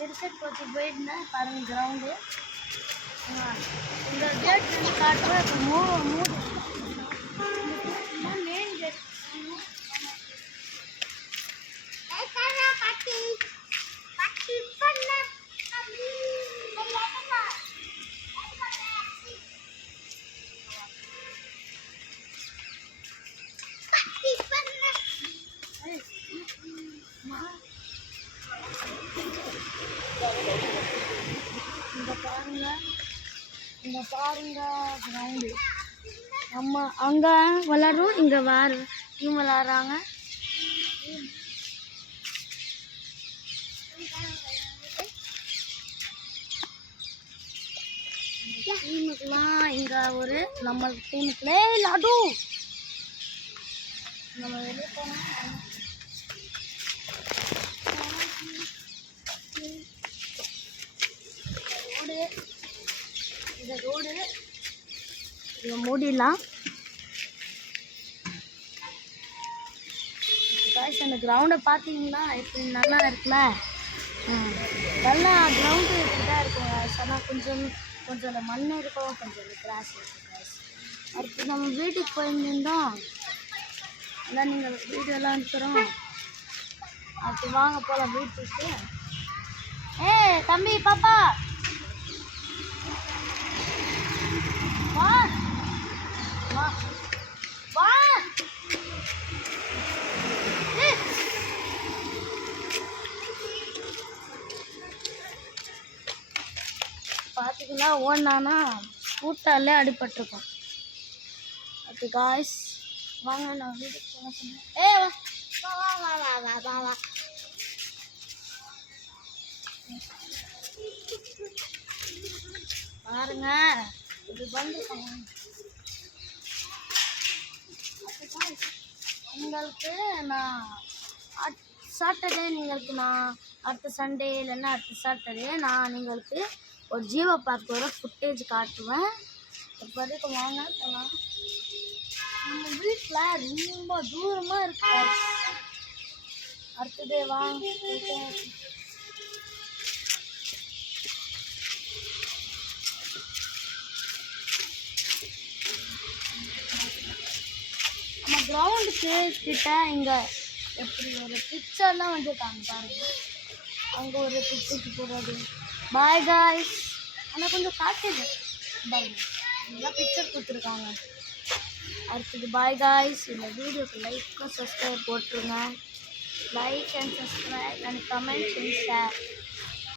Cricket coaching போயிருந்தேன் பாருங்க ground. இந்த கேட் காட்டுறேன். மூடு மெயின் கேட். இங்க பாருங்க கிரவுண்டு. நம்ம அங்க விளாடுறோம், இங்க வேற டீம் விளாடுறாங்க. டீமுக்குலாம் இங்க ஒரு நம்ம டீமுக்குள்ளே லாடு நம்ம வெளியே போனோம். இந்த ரோடு இதை மூடிடலாம். அந்த கிரவுண்டை பார்த்தீங்கன்னா எப்படி நல்லா இருக்குல்ல. நல்லா கிரவுண்டு இப்படி தான் இருக்கும். ஆனால் கொஞ்சம் அந்த மண் இருக்கும், கொஞ்சம் கிராஸ் இருக்கும். கிராஸ் அடுத்து நம்ம வீட்டுக்கு போயிருந்தோம். அதான் நீங்கள் வீடியோலாம் அனுப்புகிறோம். அடுத்து வாங்க போகலாம் வீட்டுக்கு. தம்பி பாப்பா வா வா வா. பார்த்தீங்கன்னா ஓடினானா கூட்டாலே அடிபட்டிருக்கோம். அது காய்ஸ் வாங்க நான் வீட்டுக்கு போக சொன்னேன். வா வா வா வா வா வா வா. பாருங்க இது வந்துருக்காங்க. உங்களுக்கு நான் சாட்டர்டே உங்களுக்கு நான் அடுத்த சண்டே இல்லைன்னா அடுத்த சாட்டர்டே நான் உங்களுக்கு ஒரு ஜீவோ பார்க்கோட ஃபுட்டேஜ் காட்டுவேன். இப்போதைக்கு வாங்க போகலாம். நம்ம வீட்டில் ரொம்ப தூரமாக இருக்கு. அடுத்தது வாங்க நம்ம கிரவுண்டுக்கு கிட்ட இங்கே எப்படி ஒரு பிக்சர்லாம் வந்துருக்காங்க பாருங்க. அங்கே ஒரு பிக்சருக்கு போடுறது. Bye guys. ஆனால் கொஞ்சம் காட்டுது பாருங்க, நல்லா பிக்சர் கொடுத்துருக்காங்க. அடுத்தது பாய் காய்ஸ். இந்த வீடியோக்கு லைக்கும் சப்ஸ்கிரைப் போட்டுருங்க. Like and subscribe and comment and share.